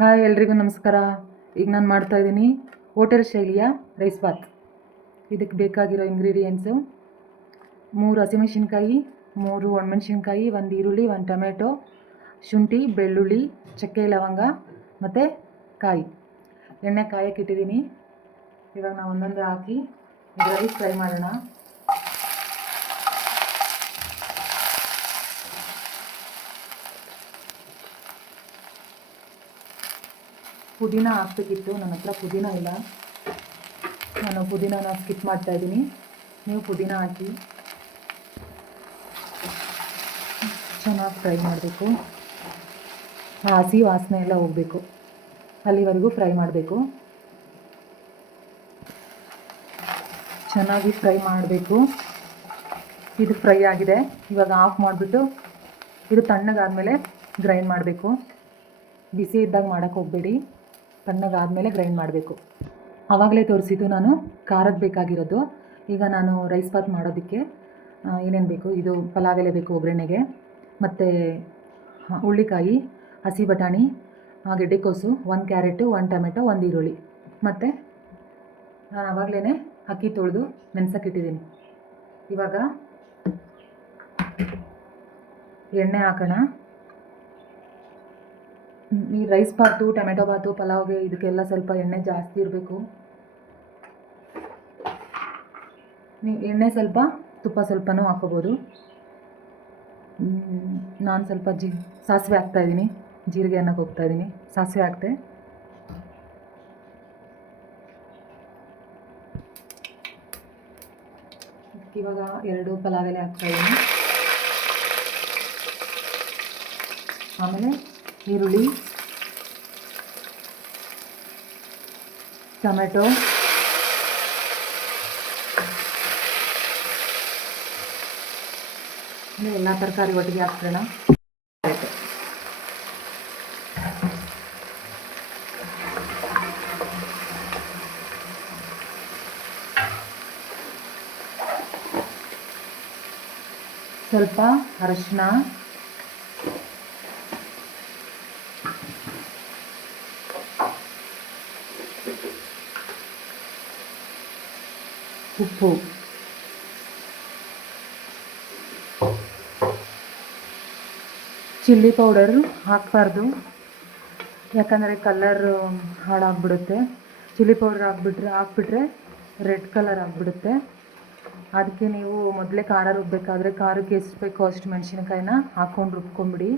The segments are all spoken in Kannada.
ಹಾಯ್ ಎಲ್ರಿಗೂ ನಮಸ್ಕಾರ. ಈಗ ನಾನು ಮಾಡ್ತಾಯಿದ್ದೀನಿ ಹೋಟೆಲ್ ಶೈಲಿಯ ರೈಸ್ ಬಾತ್. ಇದಕ್ಕೆ ಬೇಕಾಗಿರೋ ಇಂಗ್ರೀಡಿಯೆಂಟ್ಸು 3 ಹಸಿಮೆಣಸಿನ್ಕಾಯಿ, 3 ಒಣಮೆಣಸಿನ್ಕಾಯಿ, 1 ಈರುಳ್ಳಿ, 1 ಟೊಮೆಟೊ, ಶುಂಠಿ, ಬೆಳ್ಳುಳ್ಳಿ, ಚಕ್ಕೆ, ಲವಂಗ ಮತ್ತು ಕಾಯಿ. ಎಣ್ಣೆ ಕಾಯಕ್ಕೆ ಇಟ್ಟಿದ್ದೀನಿ. ಇವಾಗ ನಾವು ಒಂದೊಂದೇ ಹಾಕಿ ಇದರಲ್ಲಿ ಫ್ರೈ ಮಾಡೋಣ. ಪುದೀನ ಹಾಕ್ಬೇಕಿತ್ತು, ನನ್ನ ಹತ್ರ ಪುದೀನ ಇಲ್ಲ. ನಾನು ಪುದೀನನ ಸ್ಕಿಪ್ ಮಾಡ್ತಾಯಿದ್ದೀನಿ. ನೀವು ಪುದೀನ ಹಾಕಿ ಚೆನ್ನಾಗಿ ಫ್ರೈ ಮಾಡಬೇಕು. ಹಸಿ ವಾಸನೆ ಎಲ್ಲ ಹೋಗಬೇಕು, ಅಲ್ಲಿವರೆಗೂ ಫ್ರೈ ಮಾಡಬೇಕು. ಚೆನ್ನಾಗಿ ಫ್ರೈ ಮಾಡಬೇಕು. ಇದು ಫ್ರೈ ಆಗಿದೆ. ಇವಾಗ ಆಫ್ ಮಾಡಿಬಿಟ್ಟು ಇದು ತಣ್ಣಗಾದಮೇಲೆ ಗ್ರೈಂಡ್ ಮಾಡಬೇಕು. ಬಿಸಿ ಇದ್ದಾಗ ಮಾಡೋಕ್ಕೆ ಹೋಗಬೇಡಿ, ತಣ್ಣಗಾದಮೇಲೆ ಗ್ರೈಂಡ್ ಮಾಡಬೇಕು. ಆವಾಗಲೇ ತೋರಿಸಿದ್ದು ನಾನು ಖಾರಕ್ಕೆ ಬೇಕಾಗಿರೋದು. ಈಗ ನಾನು ರೈಸ್ ಬಾತ್ ಮಾಡೋದಕ್ಕೆ ಏನೇನು ಬೇಕು, ಇದು ಪಲಾವ್ ಎಲೆ ಬೇಕು ಒಗ್ಗರಣೆಗೆ, ಮತ್ತು ಹುಳ್ಳಿಕಾಯಿ, ಹಸಿ ಬಟಾಣಿ, ಗೆಡ್ಡೆಕೋಸು, 1 ಕ್ಯಾರೆಟು, 1 ಟೊಮೆಟೊ, 1 ಈರುಳ್ಳಿ, ಮತ್ತು ನಾನು ಆವಾಗಲೇ ಅಕ್ಕಿ ತೊಳೆದು ನೆನೆಸೋಕ್ಕಿಟ್ಟಿದ್ದೀನಿ. ಇವಾಗ ಎಣ್ಣೆ ಹಾಕೋಣ. ಈ ರೈಸ್ ಬಾತು, ಟೊಮೆಟೊ ಬಾತು, ಪಲಾವ್ಗೆ ಇದಕ್ಕೆಲ್ಲ ಸ್ವಲ್ಪ ಎಣ್ಣೆ ಜಾಸ್ತಿ ಇರಬೇಕು. ನೀವು ಎಣ್ಣೆ ಸ್ವಲ್ಪ, ತುಪ್ಪ ಸ್ವಲ್ಪನೂ ಹಾಕೋಬೋದು. ನಾನು ಸ್ವಲ್ಪ ಸಾಸಿವೆ ಹಾಕ್ತಾಯಿದ್ದೀನಿ, ಜೀರಿಗೆ ಅನ್ನಕ್ಕೆ ಹೋಗ್ತಾಯಿದ್ದೀನಿ. ಸಾಸಿವೆ ಹಾಕ್ತೆ. ಇವಾಗ 2 ಪಲಾವ್ ಎಲೆ ಹಾಕ್ತಾಯಿದ್ದೀನಿ. ಆಮೇಲೆ ಈರುಳ್ಳಿ, ಟೊಮೆಟೊ, ಎಲ್ಲ ತರಕಾರಿ ಒಟ್ಟಿಗೆ ಹಾಕ್ಕೊಳ್ಳೋಣ. ಸ್ವಲ್ಪ ಅರಿಶಿನ, ಉಪ್ಪು, ಚಿಲ್ಲಿ ಪೌಡರ್ ಹಾಕಬಾರ್ದು, ಯಾಕಂದರೆ ಕಲರ್ ಹಾಳಾಗ್ಬಿಡುತ್ತೆ. ಚಿಲ್ಲಿ ಪೌಡರ್ ಹಾಕ್ಬಿಟ್ರೆ ರೆಡ್ ಕಲರ್ ಆಗಿಬಿಡುತ್ತೆ. ಅದಕ್ಕೆ ನೀವು ಮೊದಲೇ ಖಾರ ರುಬ್ಬಬೇಕಾದ್ರೆ ಖಾರಕ್ಕೆ ಎಷ್ಟು ಬೇಕೋ ಅಷ್ಟು ಮೆಣಸಿನ್ಕಾಯಿನ ಹಾಕ್ಕೊಂಡು ರುಬ್ಕೊಂಬಿಡಿ.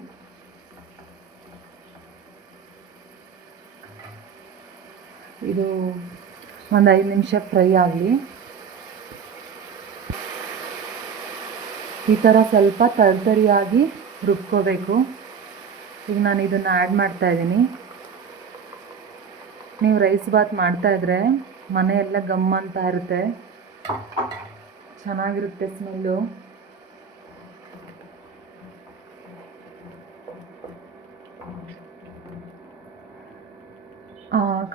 ಇದು ಒಂದು 5 ನಿಮಿಷ ಫ್ರೈ ಆಗಲಿ. ಈ ಥರ ಸ್ವಲ್ಪ ತರಿಯಾಗಿ ರುಬ್ಕೋಬೇಕು. ಈಗ ನಾನು ಇದನ್ನು ಆ್ಯಡ್ ಮಾಡ್ತಾಯಿದ್ದೀನಿ. ನೀವು ರೈಸ್ ಬಾತ್ ಮಾಡ್ತಾಯಿದ್ರೆ ಮನೆಯೆಲ್ಲ ಗಮ್ ಅಂತ ಇರುತ್ತೆ, ಚೆನ್ನಾಗಿರುತ್ತೆ ಸ್ಮೆಲ್ಲು.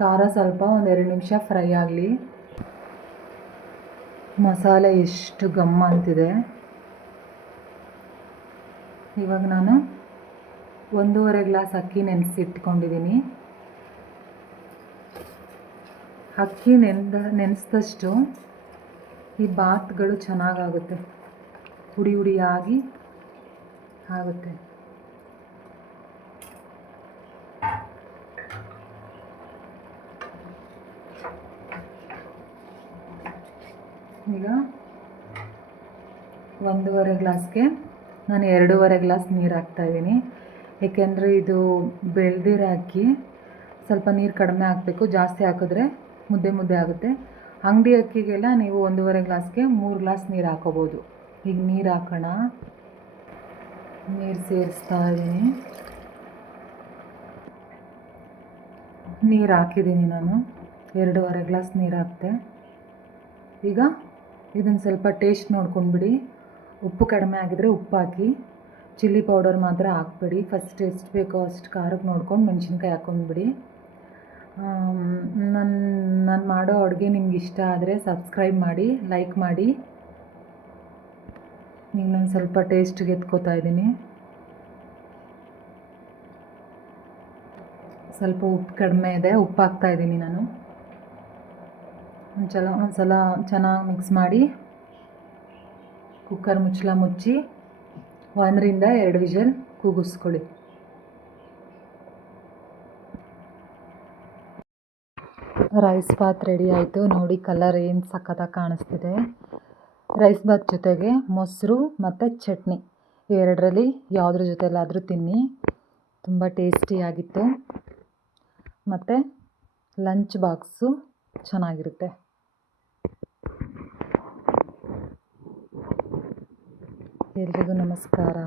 ಖಾರ ಸ್ವಲ್ಪ ಒಂದು 2 ನಿಮಿಷ ಫ್ರೈ ಆಗಲಿ. ಮಸಾಲೆ ಎಷ್ಟು ಗಮ್ಮ ಅಂತಿದೆ. ಇವಾಗ ನಾನು 1.5 ಗ್ಲಾಸ್ ಅಕ್ಕಿ ನೆನೆಸಿಟ್ಕೊಂಡಿದ್ದೀನಿ. ಅಕ್ಕಿ ನೆನೆಸಿದಷ್ಟು ಈ ಬಾತ್ಗಳು ಚೆನ್ನಾಗಾಗುತ್ತೆ, ಹುಡಿ ಹುಡಿಯಾಗಿ ಆಗುತ್ತೆ. ಈಗ 1.5 ಗ್ಲಾಸ್ಗೆ ನಾನು 2.5 ಗ್ಲಾಸ್ ನೀರು ಹಾಕ್ತಾಯಿದ್ದೀನಿ. ಏಕೆಂದರೆ ಇದು ಬೆಳೆದಿರೋ ಅಕ್ಕಿ, ಸ್ವಲ್ಪ ನೀರು ಕಡಿಮೆ ಹಾಕಬೇಕು. ಜಾಸ್ತಿ ಹಾಕಿದ್ರೆ ಮುದ್ದೆ ಮುದ್ದೆ ಆಗುತ್ತೆ. ಅಂಗಡಿ ಅಕ್ಕಿಗೆಲ್ಲ ನೀವು 1.5 ಗ್ಲಾಸ್ಗೆ 3 ಗ್ಲಾಸ್ ನೀರು ಹಾಕೋಬೋದು. ಈಗ ನೀರು ಹಾಕೋಣ. ನೀರು ಸೇರಿಸ್ತಾ ಇದ್ದೀನಿ. ನೀರು ಹಾಕಿದ್ದೀನಿ ನಾನು, 2.5 ಗ್ಲಾಸ್ ನೀರು ಹಾಕ್ತೆ. ಈಗ ಇದನ್ನು ಸ್ವಲ್ಪ ಟೇಸ್ಟ್ ನೋಡ್ಕೊಂಡ್ಬಿಡಿ. ಉಪ್ಪು ಕಡಿಮೆ ಆಗಿದ್ರೆ ಉಪ್ಪು ಹಾಕಿ, ಚಿಲ್ಲಿ ಪೌಡರ್ ಮಾತ್ರ ಹಾಕ್ಬೇಡಿ. ಫಸ್ಟ್ ಎಷ್ಟು ಬೇಕೋ ಅಷ್ಟು ಖಾರಕ್ಕೆ ನೋಡ್ಕೊಂಡು ಮೆಣಸಿನ್ಕಾಯಿ ಹಾಕ್ಕೊಂಡ್ಬಿಡಿ. ನಾನು ಮಾಡೋ ಅಡುಗೆ ನಿಮ್ಗೆ ಇಷ್ಟ ಆದರೆ ಸಬ್ಸ್ಕ್ರೈಬ್ ಮಾಡಿ, ಲೈಕ್ ಮಾಡಿ. ಈಗ ನಾನು ಸ್ವಲ್ಪ ಟೇಸ್ಟ್ಗೆ ಎತ್ಕೋತಾ ಇದ್ದೀನಿ. ಸ್ವಲ್ಪ ಉಪ್ಪು ಕಡಿಮೆ ಇದೆ, ಉಪ್ಪು ಹಾಕ್ತಾಯಿದ್ದೀನಿ ನಾನು. ಒಂದ್ಸಲ ಚೆನ್ನಾಗಿ ಮಿಕ್ಸ್ ಮಾಡಿ ಕುಕ್ಕರ್ ಮುಚ್ಚಳ ಮುಚ್ಚಿ 1ರಿಂದ 2 ವಿಷಲ್ ಕೂಗಿಸ್ಕೊಳ್ಳಿ. ರೈಸ್ ಬಾತ್ ರೆಡಿ ಆಯಿತು ನೋಡಿ, ಕಲರ್ ಏನು ಸಖತ್ತಾಗಿ ಕಾಣಿಸ್ತಿದೆ. ರೈಸ್ ಬಾತ್ ಜೊತೆಗೆ ಮೊಸರು ಮತ್ತು ಚಟ್ನಿ ಇವೆರಡರಲ್ಲಿ ಯಾವುದ್ರ ಜೊತೆಲಾದರೂ ತಿನ್ನಿ, ತುಂಬ ಟೇಸ್ಟಿಯಾಗಿತ್ತು. ಮತ್ತು ಲಂಚ್ ಬಾಕ್ಸು ಚೆನ್ನಾಗಿರುತ್ತೆ. ಎಲ್ರಿಗೂ ನಮಸ್ಕಾರ.